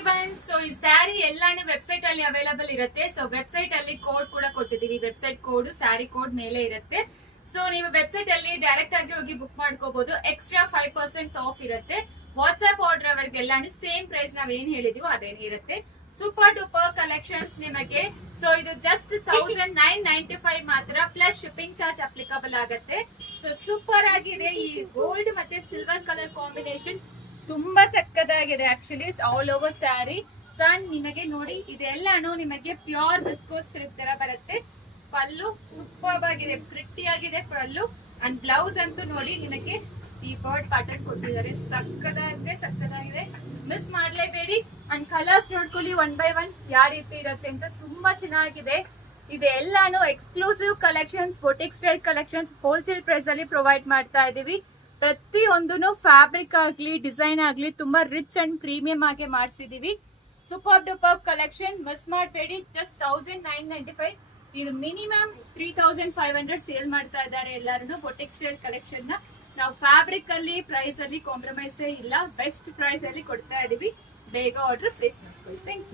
Everyone. So ಈ ಸ್ಯಾರಿ ಎಲ್ಲಾನು website ಅಲ್ಲಿ ಅವೈಲಬಲ್ ಇರುತ್ತೆ. ಸೊ ವೆಬ್ಸೈಟ್ ಅಲ್ಲಿ ಕೋಡ್ ಕೂಡ ಕೊಟ್ಟಿದೀವಿ. ವೆಬ್ಸೈಟ್ ಕೋಡ್ ಸ್ಯಾರಿ ಕೋಡ್ ಮೇಲೆ ಇರುತ್ತೆ. ಸೊ ನೀವು ವೆಬ್ಸೈಟ್ ಅಲ್ಲಿ ಡೈರೆಕ್ಟ್ ಆಗಿ ಹೋಗಿ ಬುಕ್ ಮಾಡ್ಕೋಬಹುದು. ಎಕ್ಸ್ಟ್ರಾ 5% ಆಫ್ ಇರುತ್ತೆ. ವಾಟ್ಸ್ಆಪ್ ಆರ್ಡರ್ ಅವರಿಗೆಲ್ಲಾನು ಸೇಮ್ ಪ್ರೈಸ್ ನಾವ್ ಏನ್ ಹೇಳಿದೀವೋ ಅದೇನೇ ಇರುತ್ತೆ. ಸೂಪರ್ ಡೂಪರ್ ಕಲೆಕ್ಷನ್ಸ್ ನಿಮಗೆ. ಸೊ ಇದು ಜಸ್ಟ್ 1995 ಮಾತ್ರ, ಪ್ಲಸ್ ಶಿಪ್ಪಿಂಗ್ ಚಾರ್ಜ್ ಅಪ್ಲಿಕಬಲ್ ಆಗುತ್ತೆ. ಸೊ ಸೂಪರ್ ಆಗಿದೆ. ಈ ಗೋಲ್ಡ್ ಮತ್ತೆ ಸಿಲ್ವರ್ ಕಲರ್ ಕಾಂಬಿನೇಷನ್ ತುಂಬಾ ಸಕ್ಕದಾಗಿದೆ. ಆಕ್ಚುಲಿ ಆಲ್ ಓವರ್ ಸ್ಯಾರಿ ನಿಮಗೆ ನೋಡಿ, ಇದೆಲ್ಲಾನು ನಿಮಗೆ ಪ್ಯೂರ್ ವಿಸ್ಕೋಸ್ ಸಿಲ್ಕ್ ತರ ಬರುತ್ತೆ. ಪಲ್ಲು ಸೂಪರ್ ಆಗಿದೆ, ಪ್ರಿಟಿ ಆಗಿದೆ ಪಲ್ಲು. ಅಂಡ್ ಬ್ಲೌಸ್ ಅಂತೂ ನೋಡಿ ನಿಮಗೆ ಈ ಬರ್ಡ್ ಪ್ಯಾಟರ್ನ್ ಕೊಟ್ಟಿದ್ದಾರೆ. ಸಕ್ಕದಾಗಿದೆ, ಮಿಸ್ ಮಾಡ್ಲೇಬೇಡಿ. ಅಂಡ್ ಕಲರ್ಸ್ ನೋಡ್ಕೊಳ್ಳಿ ಒನ್ ಬೈ ಒನ್ ಯಾವ ರೀತಿ ಇರುತ್ತೆ ಅಂತ. ತುಂಬಾ ಚೆನ್ನಾಗಿದೆ. ಇದೆಲ್ಲಾನು exclusive collections, boutique style collections wholesale price ಅಲ್ಲಿ ಪ್ರೊವೈಡ್ ಮಾಡ್ತಾ ಇದೀವಿ. ಪ್ರತಿಯೊಂದೂ ಫ್ಯಾಬ್ರಿಕ್ ಆಗ್ಲಿ ಡಿಸೈನ್ ಆಗ್ಲಿ ತುಂಬಾ ರಿಚ್ ಅಂಡ್ ಪ್ರೀಮಿಯಂ ಆಗಿ ಮಾಡಿಸಿದೀವಿ. ಸೂಪರ್ ಡೂಪರ್ ಕಲೆಕ್ಷನ್, ಮಿಸ್ ಮಾಡಬೇಡಿ. ಜಸ್ಟ್ 1995. ಇದು ಮಿನಿಮಮ್ 3500 ಸೇಲ್ ಮಾಡ್ತಾ ಇದ್ದಾರೆ ಎಲ್ಲರೂ ಬೊಟಿಕ್ ಸ್ಟೈಲ್ ಕಲೆಕ್ಷನ್ ನ. ನಾವು ಫ್ಯಾಬ್ರಿಕ್ ಅಲ್ಲಿ ಪ್ರೈಸ್ ಅಲ್ಲಿ ಕಾಂಪ್ರಮೈಸ್ ಇಲ್ಲ, ಬೆಸ್ಟ್ ಪ್ರೈಸ್ ಅಲ್ಲಿ ಕೊಡ್ತಾ ಇದೀವಿ. ಬೇಗ ಆರ್ಡರ್ ಪ್ಲೇಸ್ ಮಾಡ್ಕೊಳ್ಳಿ. Thank you.